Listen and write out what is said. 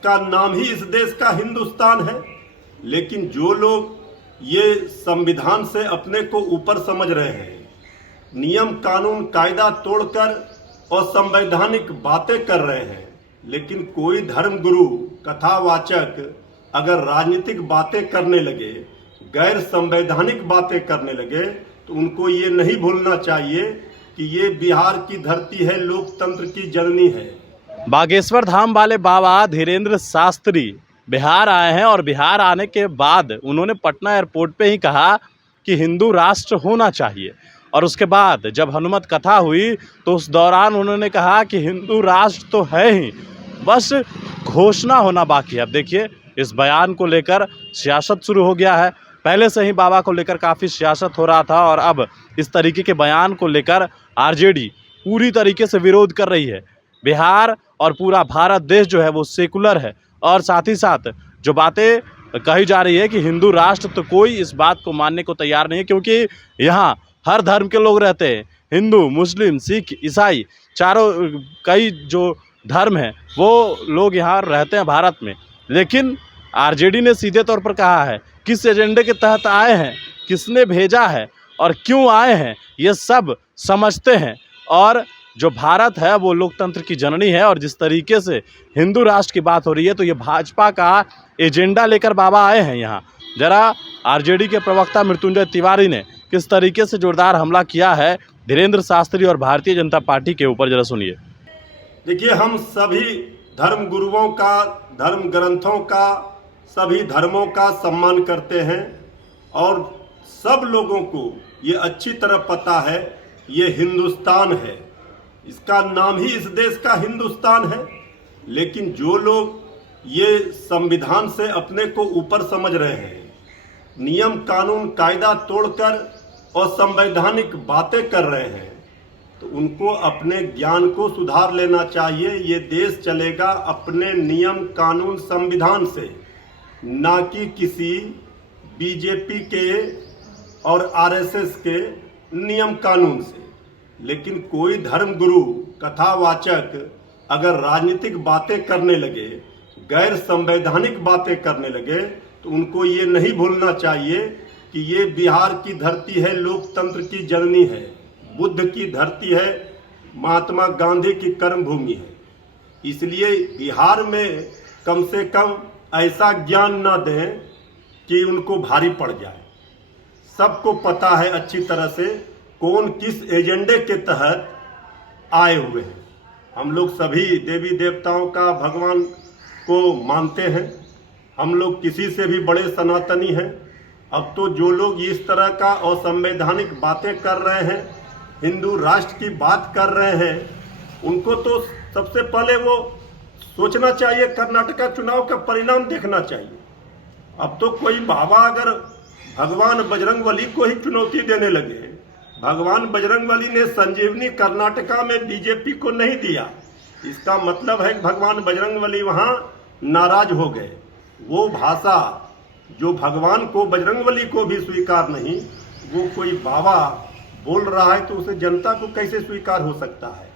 इसका नाम ही इस देश का हिंदुस्तान है। लेकिन जो लोग ये संविधान से अपने को ऊपर समझ रहे हैं, नियम कानून कायदा तोड़कर और संवैधानिक बातें कर रहे हैं, लेकिन कोई धर्मगुरु कथावाचक अगर राजनीतिक बातें करने लगे, गैर संवैधानिक बातें करने लगे, तो उनको ये नहीं भूलना चाहिए कि ये बिहार की धरती है, लोकतंत्र की जननी है। बागेश्वर धाम वाले बाबा धीरेन्द्र शास्त्री बिहार आए हैं और बिहार आने के बाद उन्होंने पटना एयरपोर्ट पे ही कहा कि हिंदू राष्ट्र होना चाहिए। और उसके बाद जब हनुमत कथा हुई तो उस दौरान उन्होंने कहा कि हिंदू राष्ट्र तो है ही, बस घोषणा होना बाकी है। अब देखिए, इस बयान को लेकर सियासत शुरू हो गया है। पहले से ही बाबा को लेकर काफ़ी सियासत हो रहा था और अब इस तरीके के बयान को लेकर आरजेडी पूरी तरीके से विरोध कर रही है। बिहार और पूरा भारत देश जो है वो सेकुलर है और साथ ही साथ जो बातें कही जा रही है कि हिंदू राष्ट्र, तो कोई इस बात को मानने को तैयार नहीं है, क्योंकि यहाँ हर धर्म के लोग रहते हैं। हिंदू, मुस्लिम, सिख, ईसाई, चारों कई जो धर्म हैं वो लोग यहाँ रहते हैं भारत में। लेकिन आरजेडी ने सीधे तौर पर कहा है किस एजेंडे के तहत आए हैं, किसने भेजा है और क्यों आए हैं, ये सब समझते हैं। और जो भारत है वो लोकतंत्र की जननी है और जिस तरीके से हिंदू राष्ट्र की बात हो रही है, तो ये भाजपा का एजेंडा लेकर बाबा आए हैं यहाँ। जरा आरजेडी के प्रवक्ता मृत्युंजय तिवारी ने किस तरीके से जोरदार हमला किया है धीरेन्द्र शास्त्री और भारतीय जनता पार्टी के ऊपर, जरा सुनिए। देखिए, हम सभी धर्म गुरुओं का, धर्म ग्रंथों का, सभी धर्मों का सम्मान करते हैं और सब लोगों को ये अच्छी तरह पता है ये हिंदुस्तान है, इसका नाम ही इस देश का हिंदुस्तान है। लेकिन जो लोग ये संविधान से अपने को ऊपर समझ रहे हैं, नियम कानून कायदा तोड़कर और संवैधानिक बातें कर रहे हैं, तो उनको अपने ज्ञान को सुधार लेना चाहिए। ये देश चलेगा अपने नियम कानून संविधान से, ना कि किसी बीजेपी के और आरएसएस के नियम कानून से। लेकिन कोई धर्मगुरु कथावाचक अगर राजनीतिक बातें करने लगे, गैर संवैधानिक बातें करने लगे, तो उनको ये नहीं भूलना चाहिए कि ये बिहार की धरती है, लोकतंत्र की जननी है, बुद्ध की धरती है, महात्मा गांधी की कर्मभूमि है। इसलिए बिहार में कम से कम ऐसा ज्ञान ना दें कि उनको भारी पड़ जाए। सबको पता है अच्छी तरह से कौन किस एजेंडे के तहत आए हुए हैं। हम लोग सभी देवी देवताओं का, भगवान को मानते हैं। हम लोग किसी से भी बड़े सनातनी हैं। अब तो जो लोग इस तरह का असंवैधानिक बातें कर रहे हैं, हिंदू राष्ट्र की बात कर रहे हैं, उनको तो सबसे पहले वो सोचना चाहिए, कर्नाटका चुनाव का परिणाम देखना चाहिए। अब तो कोई बाबा अगर भगवान बजरंगबली को ही चुनौती देने लगे, भगवान बजरंगबली ने संजीवनी कर्नाटका में बीजेपी को नहीं दिया, इसका मतलब है कि भगवान बजरंगबली वहां नाराज हो गए। वो भाषा जो भगवान को, बजरंगबली को भी स्वीकार नहीं, वो कोई बाबा बोल रहा है, तो उसे जनता को कैसे स्वीकार हो सकता है।